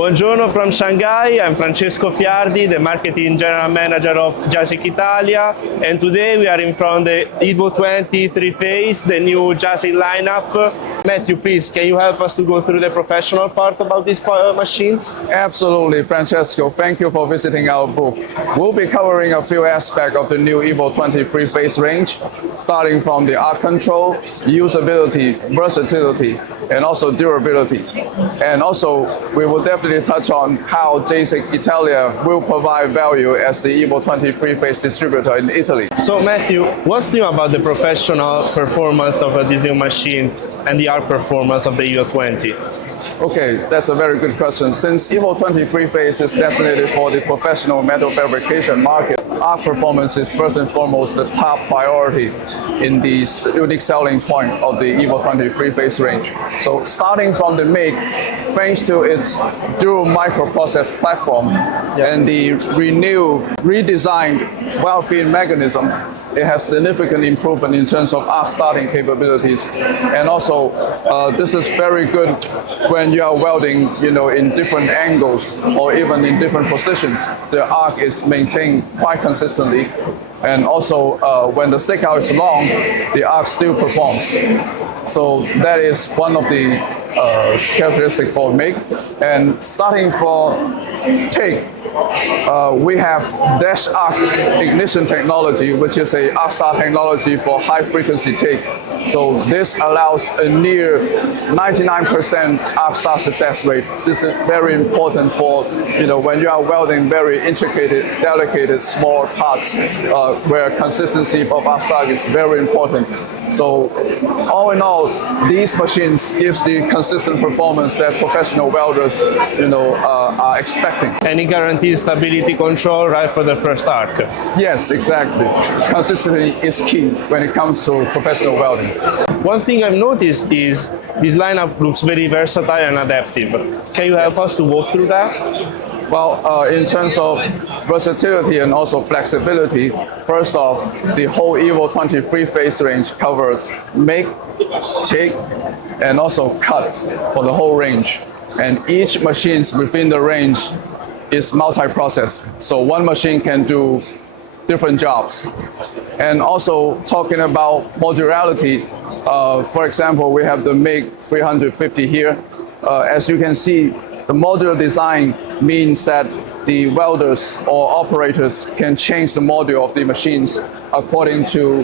Buongiorno from Shanghai, I'm Francesco Fiardi, the Marketing General Manager of JASIC Italia, and today we are in front of the EVO20 Trifase, the new JASIC lineup. Matthew, please, can you help us to go through the professional part about these machines? Absolutely, Francesco. Thank you for visiting our booth. We'll be covering a few aspects of the new EVO20 Trifase range, starting from the arc control, usability, versatility, and also durability. And also, we will definitely touch on how JASIC Italia will provide value as the EVO20 Trifase distributor in Italy. So Matthew, what's new about the professional performance of this new machine and the arc performance of the EVO20? Okay, that's a very good question. Since EVO20 Trifase is designated for the professional metal fabrication market, arc performance is first and foremost the top priority in the unique selling point of the EVO20 Trifase range. So starting from the make, thanks to its dual microprocess platform and the redesigned well-feed mechanism, it has significant improvement in terms of arc starting capabilities. And also, this is very good when you are welding, in different angles or even in different positions. The arc is maintained quite consistently. And also, when the stakeout is long, the arc still performs. So that is one of the characteristics for make. And starting for take, we have dash arc ignition technology, which is a arc start technology for high frequency take. So this allows a near 99% arc start success rate. This is very important for, when you are welding very intricate, delicate, small parts, where consistency of arc start is very important. So all in all, these machines gives the consistent performance that professional welders, are expecting. And it guarantees stability control right for the first arc. Yes, exactly. Consistency is key when it comes to professional welding. One thing I've noticed is this lineup looks very versatile and adaptive. Can you help us to walk through that? Well, in terms of versatility and also flexibility, first off, the whole EVO20 Trifase range covers make, take, and also cut for the whole range. And each machine within the range is multi-process. So one machine can do different jobs. And also talking about modularity, for example, we have the MIG 350 here. As you can see, the modular design means that the welders or operators can change the module of the machines according to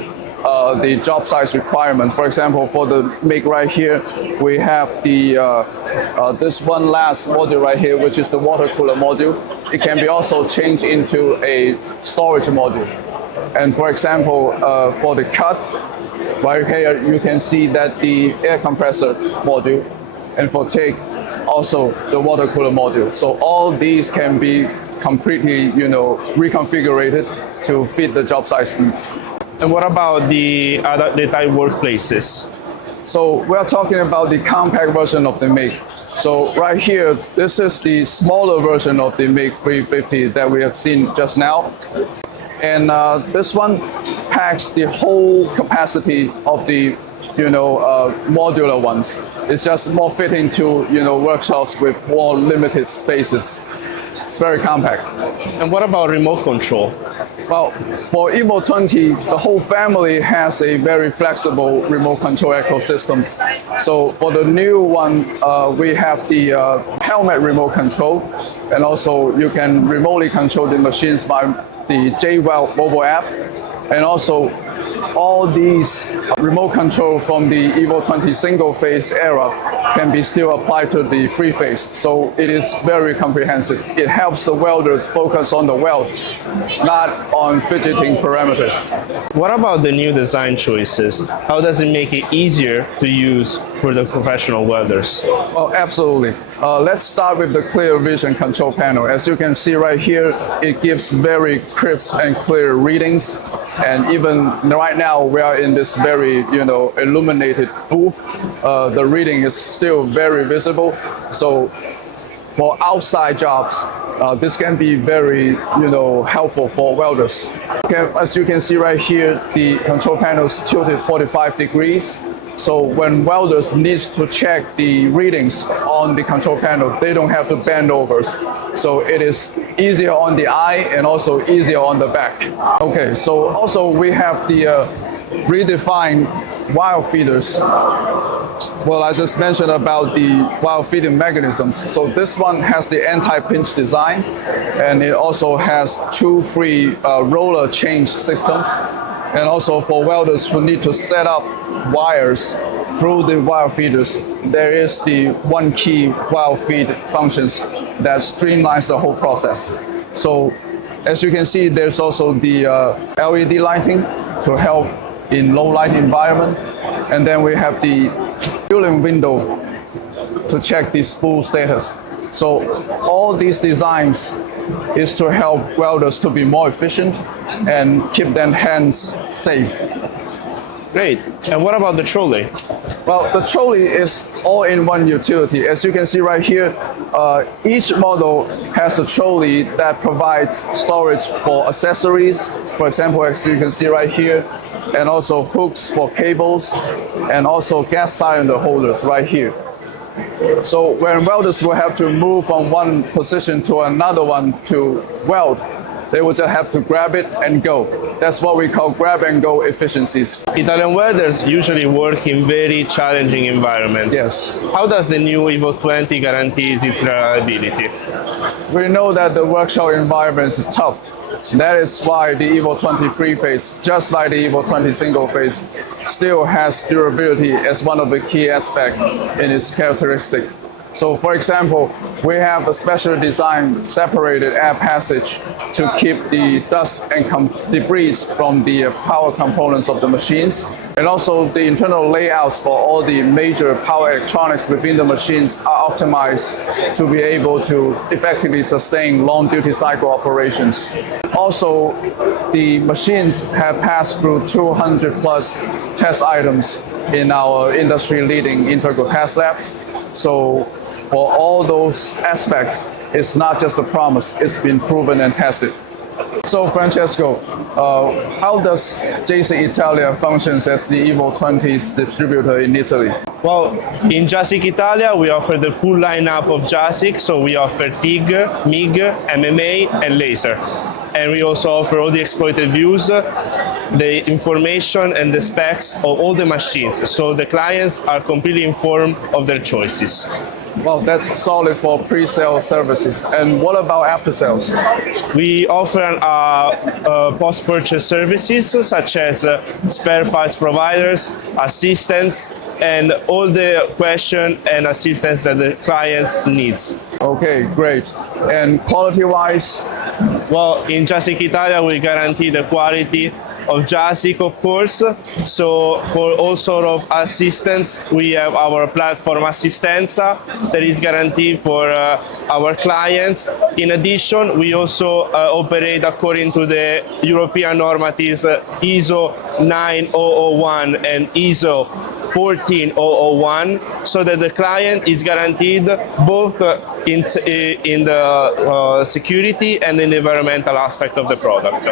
the job size requirement. For example, for the MIG right here, we have the this one last module right here, which is the water cooler module. It can be also changed into a storage module. And for example, for the cut, right here, you can see that the air compressor module, and for take, also the water cooler module. So all these can be completely, reconfigured to fit the job size needs. And what about the type workplaces? So we are talking about the compact version of the MIG. So right here, this is the smaller version of the MIG 350 that we have seen just now. And this one packs the whole capacity of the, modular ones. It's just more fitting to, workshops with more limited spaces. It's very compact. And what about remote control? Well, for EVO20, the whole family has a very flexible remote control ecosystems. So for the new one, we have the helmet remote control, and also you can remotely control the machines by the JWeld mobile app, and also all these remote control from the EVO20 single phase era can be still applied to the free phase. So it is very comprehensive. It helps the welders focus on the weld, not on fidgeting parameters. What about the new design choices? How does it make it easier to use for the professional welders? Oh, absolutely. Let's start with the clear vision control panel. As you can see right here, it gives very crisp and clear readings. And even right now, we are in this very, illuminated booth. The reading is still very visible. So for outside jobs, this can be very, helpful for welders. Okay, as you can see right here, the control panel is tilted 45 degrees. So when welders need to check the readings on on the control panel. They don't have to bend over. So it is easier on the eye and also easier on the back. Okay, so also we have the redefined wire feeders. Well, I just mentioned about the wire feeding mechanisms. So this one has the anti-pinch design, and it also has two free roller change systems. And also for welders who need to set up wires through the wire feeders, there is the one key wire feed functions that streamlines the whole process. So as you can see, there's also the LED lighting to help in low light environment. And then we have the cooling window to check the spool status. So all these designs is to help welders to be more efficient and keep their hands safe. Great. And what about the trolley? Well, the trolley is all-in-one utility. As you can see right here, each model has a trolley that provides storage for accessories. For example, as you can see right here, and also hooks for cables, and also gas cylinder holders right here. So when welders will have to move from one position to another one to weld, they will just have to grab it and go. That's what we call grab and go efficiencies. Italian welders usually work in very challenging environments. Yes. How does the new EVO20 guarantees its reliability? We know that the workshop environment is tough. That is why the EVO20 3-phase, just like the EVO20 single-phase, still has durability as one of the key aspects in its characteristic. So for example, we have a special design separated air passage to keep the dust and debris from the power components of the machines. And also the internal layouts for all the major power electronics within the machines are optimized to be able to effectively sustain long duty cycle operations. Also, the machines have passed through 200 plus test items in our industry leading integral test labs. So for all those aspects, it's not just a promise, it's been proven and tested. So Francesco, how does JASIC Italia functions as the EVO20's distributor in Italy? Well, in JASIC Italia, we offer the full lineup of JASIC, so we offer TIG, MIG, MMA, and laser. And we also offer all the exploited views, the information and the specs of all the machines, so the clients are completely informed of their choices. Well, that's solid for pre-sale services. And what about after sales? We offer post-purchase services such as spare parts providers, assistance, and all the question and assistance that the clients needs. Okay, great. And quality-wise? Well, in JASIC Italia, we guarantee the quality of JASIC, of course. So for all sort of assistance, we have our platform Efficienza that is guaranteed for our clients. In addition, we also operate according to the European normatives ISO 9001 and ISO 14001, so that the client is guaranteed both in the security and in the environmental aspect of the product.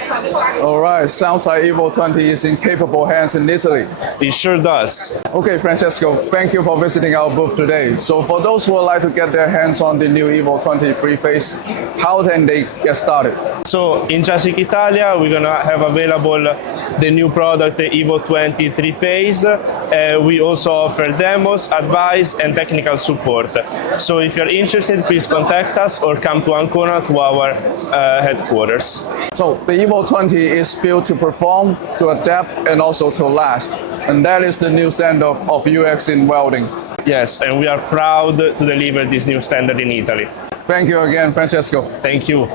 All right, sounds like EVO20 is in capable hands in Italy. It sure does. Okay, Francesco, thank you for visiting our booth today. So for those who would like to get their hands on the new EVO20 3-phase, how can they get started? So in JASIC Italia, we're gonna have available the new product, the EVO20 3-phase. We also offer demos, advice, and technical support. So if you're interested, please contact us or come to Ancona to our headquarters. So the EVO20 is built to perform, to adapt, and also to last. And that is the new standard of UX in welding. Yes, and we are proud to deliver this new standard in Italy. Thank you again, Francesco. Thank you.